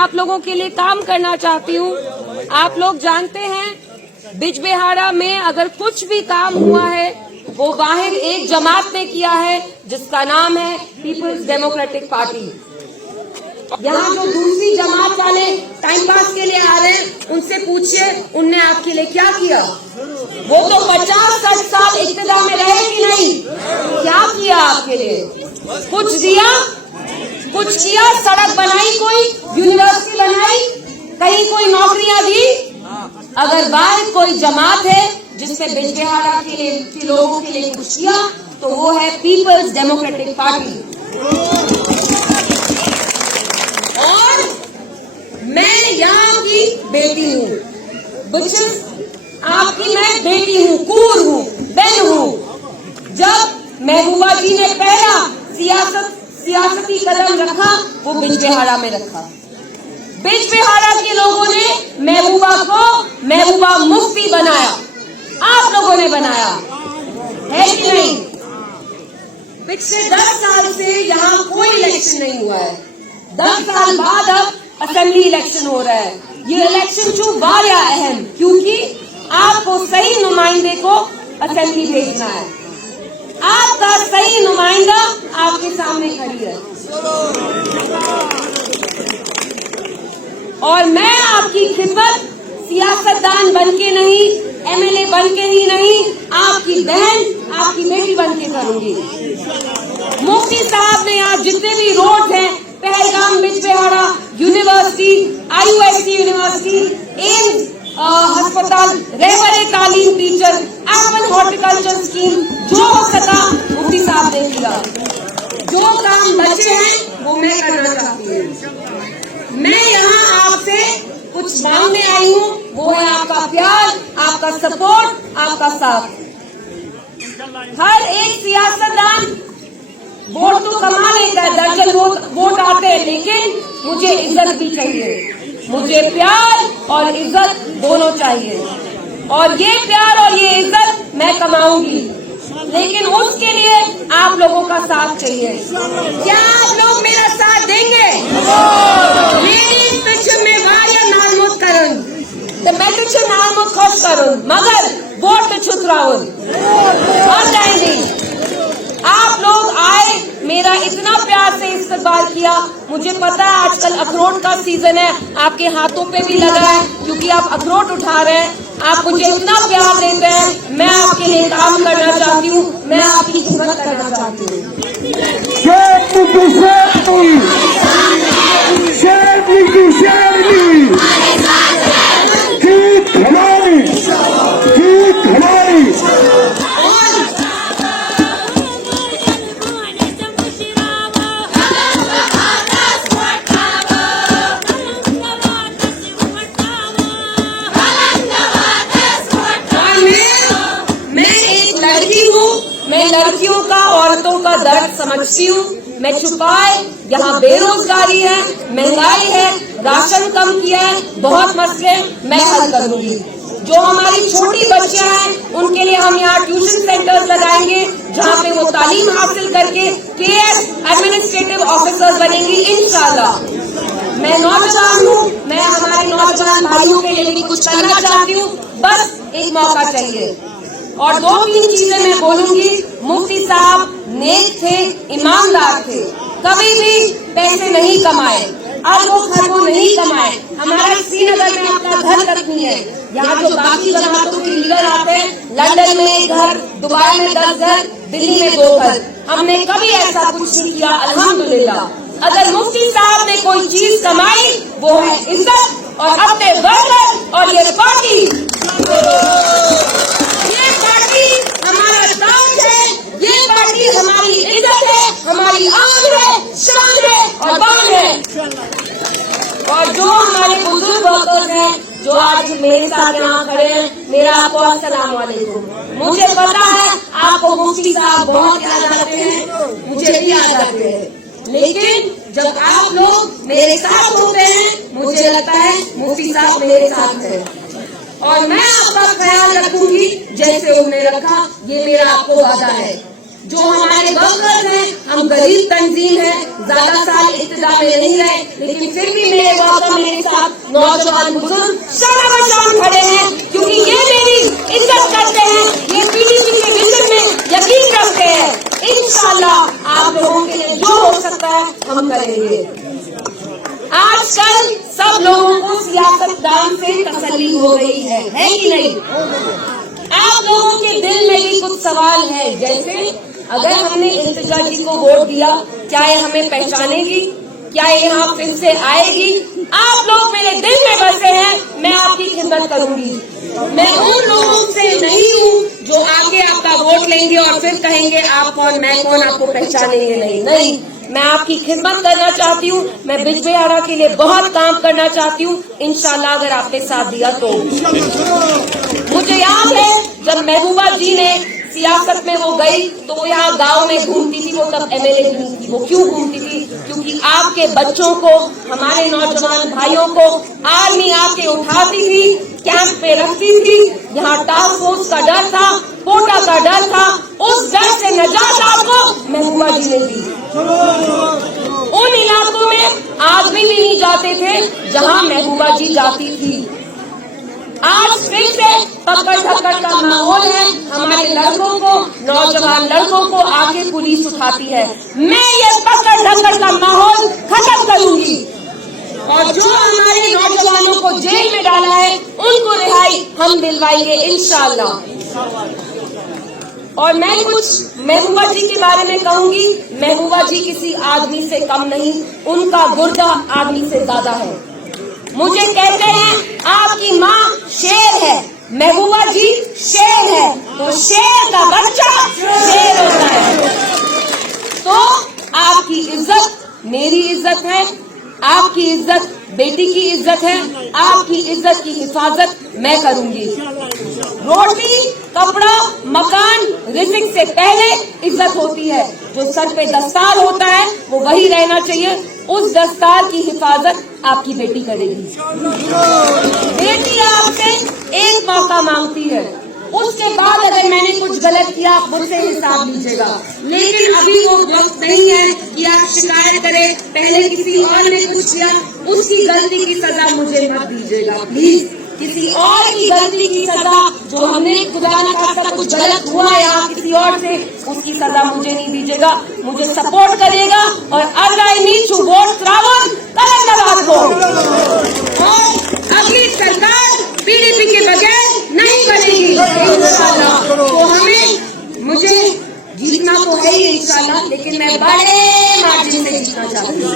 आप लोगों के लिए काम करना चाहती हूँ। आप लोग जानते हैं बिजबेहाड़ा में अगर कुछ भी काम हुआ है वो वाहिद एक जमात ने किया है जिसका नाम है पीपल्स डेमोक्रेटिक पार्टी। यहाँ जो दूसरी जमात वाले टाइम पास के लिए आ रहे हैं उनसे पूछिए उनने आपके लिए क्या किया। वो तो 50-60 साल इक्तिदार में रहे कि नहीं, क्या किया आपके लिए? कुछ दिया, कुछ किया? सड़क बनाई, कोई यूनिवर्सिटी बनाई, कहीं कोई नौकरियां दी? अगर वाहिद कोई जमात है जिसने बिजबेहाड़ा के लोगों के लिए कुछ किया तो वो है पीपल्स डेमोक्रेटिक पार्टी। और मैं यहाँ की बेटी हूँ, आपकी मैं बेटी हूँ, कूर हूँ, बहन हूँ। जब महबूबा जी ने पहला सियासती कदम रखा वो बिजबेहाड़ा में रखा। बिजबेहाड़ा के लोगों ने महबूबा मुफ्ती बनाया, आप लोगों ने बनाया है कि नहीं? पिछले 10 साल से यहाँ कोई इलेक्शन नहीं हुआ है। 10 साल बाद अब असेंबली इलेक्शन हो रहा है। ये इलेक्शन जो वाया अहम, क्योंकि आपको सही नुमाइंदे को असेंबली भेजना है। आपका सही नुमाइंदा आपके सामने खड़ी है और मैं आपकी खिदमत सियासतदान बनके नहीं, एमएलए बनके ही नहीं, आपकी बहन, आपकी बेटी बनके करूंगी। मुफ्ती साहब ने आज जितने भी रोड हैं, Pahalgam, Bijbehara, university, IUSC university, AIIMS अस्पताल, रहबरे तालीम टीचर, एप्पल हॉर्टिकल्चर स्कीम, जो हो सका मुफ्ती साहब ने किया। जो काम बचे हैं वो मैं करना चाहती हूँ। मैं यहाँ आपसे कुछ मांगने आई हूँ, वो है आपका प्यार, आपका सपोर्ट, आपका साथ। हर एक सियासतदान वोट तो कमा लेता है, दर्जन वोट आते हैं, लेकिन मुझे इज्जत भी चाहिए। मुझे प्यार और इज्जत दोनों चाहिए और ये प्यार और ये इज्जत मैं कमाऊंगी, लेकिन उसके लिए आप लोगों का साथ चाहिए। क्या आप लोग मेरा साथ देंगे? मेरी पिक्चर में वारिया नालमुत करन, तो मैं पिक्चर नालमुत खुश करूं, मगर वोट पे छुतराउन और जाएंगे। आप लोग आए, मेरा इतना प्यार से इस्तकबाल किया। मुझे पता है आजकल अखरोट का सीजन है, आपके हाथों पे भी लगा है क्योंकि आप अखरोट उठा रहे हैं। आप मुझे इतना प्यार देते हैं, मैं आपके लिए काम करना चाहती हूँ, मैं आपकी खिदमत करना चाहती हूँ। मैं लड़कियों का, औरतों का दर्द समझती हूँ। मैं छुपाए, यहाँ बेरोजगारी है, महंगाई है, राशन कम किया है, बहुत मसले मैं हल करूंगी। जो हमारी छोटी बच्चियां हैं उनके लिए हम यहाँ ट्यूशन सेंटर्स लगाएंगे जहाँ पे वो तालीम हासिल करके KS एडमिनिस्ट्रेटिव ऑफिसर्स बनेंगी इंशाल्लाह। मैं नौजवान हूँ, मैं हमारे नौजवान भाइयों के लिए भी कुछ करना चाहती हूँ, बस एक मौका चाहिए। और 2-3 चीजें मैं बोलूंगी। मुफ्ती साहब नेक थे, ईमानदार थे, कभी भी पैसे नहीं कमाए, अरबों नहीं कमाए। हमारा श्रीनगर में अपना घर तक नहीं है। यहाँ जो बाकी जमातों के लीडर आते हैं, लंदन में 1 घर, दुबई में 10 घर, दिल्ली में 2 घर, हमने कभी ऐसा कुछ नहीं किया, अल्हम्दुलिल्लाह। अगर मुफ्ती साहब ने कोई चीज कमाई वो है इज्जत और अपने वर्कर और ये पार्टी हमारा ताज है, ये पार्टी हमारी इज्जत है, हमारी आन है, शान है और बान है। और जो हमारे बुजुर्ग वर्कर्स हैं जो आज मेरे साथ यहाँ खड़े हैं, मेरा आपको अस्सलाम वालेकुम। मुझे पता है आपको मुफ्ती साहब बहुत याद आते हैं, मुझे भी याद आते हैं, लेकिन जब आप लोग मेरे साथ होते हैं मुझे लगता है मुफ्ती साहब मेरे साथ है और मैं आपका ख्याल रखूंगी जैसे उन्होंने रखा। ये मेरा आपको वादा है। जो हमारे वर्कर्स हैं हम गरीब तंजीम है, ज्यादा साल इब्तिदा में नहीं रहे, लेकिन फिर भी मेरे वाक़ा मेरे साथ नौजवान बुजुर्ग शाम खड़े हैं, क्योंकि ये मेरी इज्जत करते हैं, ये पीडीपी के विजन में यकीन रखते हैं। इंशाल्लाह आप लोगों के लिए जो हो सकता है हम करेंगे। आजकल सब लोगों को सियासतदान से तसल्ली हो गई है कि नहीं? आप लोगों के दिल में भी कुछ सवाल है, जैसे अगर हमने इल्तिजा जी को वोट दिया, क्या ये हमें पहचानेगी? क्या ये यहाँ फिर से आएगी? आप लोग मेरे दिल में बसे हैं, मैं आपकी खिदमत करूंगी। मैं उन लोगों से नहीं हूँ जो आके आपका वोट लेंगे और फिर कहेंगे आप कौन मैं कौन, आपको पहचानेंगे नहीं। मैं आपकी खिदमत करना चाहती हूँ। मैं बिजबेहारा के लिए बहुत काम करना चाहती हूँ, इंशाल्लाह अगर आपने साथ दिया तो। मुझे याद है जब महबूबा जी ने सियासत में वो गई तो वो यहाँ गांव में घूमती थी, वो तब एमएलए नहीं थी। वो क्यों घूमती थी? क्योंकि आपके बच्चों को, हमारे नौजवान भाइयों को आर्मी आके उठाती थी, कैंप पे रखती थी। यहाँ टास्क फोर्स का डर था, कोटा का डर था, उस डर से नजात आपको महबूबा जी ने दी। उन इलाकों में आदमी भी नहीं जाते थे जहाँ महबूबा जी जाती थी। आज फिर से पकड़ धक्कड़ का माहौल है, हमारे लड़कों को, नौजवान लड़कों को आगे पुलिस उठाती है। मैं ये पकड़ धक्कड़ का माहौल खत्म करूंगी और जो हमारे नौजवानों को जेल में डाला है उनको रिहाई हम दिलवाएंगे इंशाल्लाह। और मैं कुछ महबूबा जी के बारे में कहूंगी। महबूबा जी किसी आदमी से कम नहीं, उनका गुर्दा आदमी से ज्यादा है। मुझे कहते हैं आपकी माँ शेर है, महबूबा जी शेर है, तो शेर का बच्चा शेर होता है। तो आपकी इज्जत मेरी इज्जत है, आपकी इज्जत बेटी की इज्जत है, आपकी इज्जत की हिफाजत मैं करूंगी। रोटी, कपड़ा, मकान, रिज़्क़ से पहले इज्जत होती है। जो सर पे दस्तार होता है वो वही रहना चाहिए, उस दस्तार की हिफाजत आपकी बेटी करेगी। बेटी आपसे एक मौका मांगती है, उसके बाद अगर मैंने कुछ गलत किया आप मुझसे हिसाब लीजिएगा, लेकिन अभी वो वक्त नहीं है कि आप शिकायत करें। पहले किसी और ने कुछ किया, उसकी गलती की सजा मुझे मत दीजिएगा प्लीज। किसी और की गलती की सजा, जो हमने खुदा न खास्ता कुछ गलत हुआ या किसी और से, उसकी सजा मुझे नहीं दीजिएगा। मुझे सपोर्ट करिएगा और अगर नीड टू वोट श्रावण करेंगे को, और अगली सरकार पीडीपी के बगैर नहीं बनेगी इंशाल्लाह। तो हमें मुझे जीतना तो है ही इंशाल्लाह, लेकिन मैं बड़े मार्जिन से जीतना चाहती हूँ।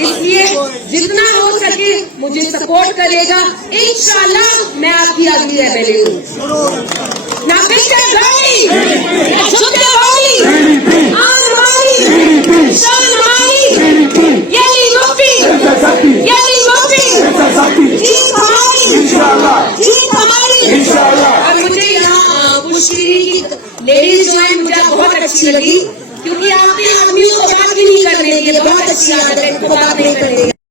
इसलिए जितना हो सके मुझे सपोर्ट करेगा, इंशाल्लाह मैं आपकी अगली एमएलए हूँ। ना पीछे गई, ना छुपे गई, आन वाली,